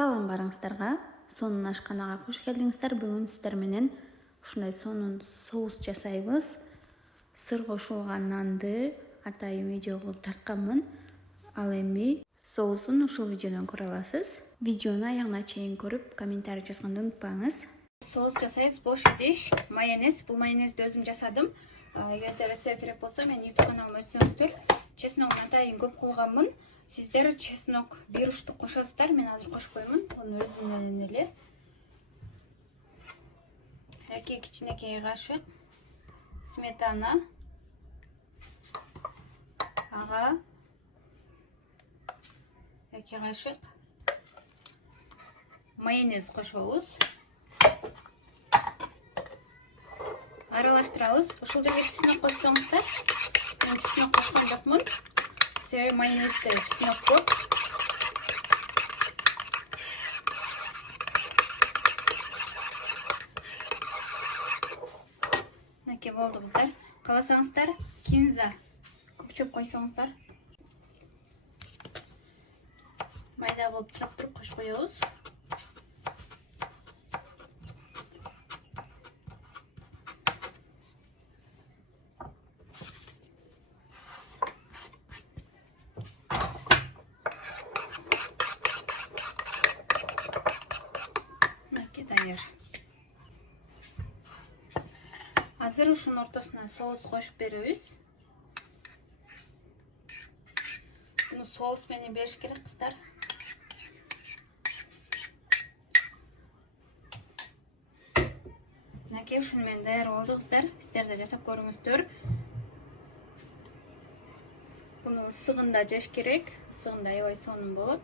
Салам барыңыздарга. Сонун ашканага кош келдиңиздер. Бүгүн сиздер менен ушундай сонун соус жасайбыз. Сыр кошулган нанды атайын видеого тартканмын. Ал эми соусун ушул видеодон көрө аласыз. Видеону аягына чейин көрүп, комментарий жазганды унутпаңыз. Соус жасайбыз. Бош идиш, майонез. Бул майонезди өзүм жасадым. Эгерде рецепт керек болсо, мен YouTube каналыма өтсөңүздөр, чесногун атайын көп кылганмын. Сиздер чеснок бир уштук кошосуздар, мен азыр кошпоймун. Ону өзүм менен эле. 2 кичинекей кашык сметана, ага 2 кашык майонез кошобуз. Аралаштырабыз. Ушул жерге чеснок кошсоңуздар, мен чеснок кошкон жокмун. Себеби майонезде чеснок көп. Мынакей болду кыздар. Кааласаңыздар, кинза көкчөп койсоңуздар. Майда болуп туруп кош коебуз. Азыр ушунун ортосуна соус кошуп беребиз. Буну соус менен бериш керек кыздар. Мынакей ушуну менен даяр болду кыздар. Сиздер да жасап көрүңүздөр. Буну ысыгында жеш керек. Ысыгында аябай сонун болот.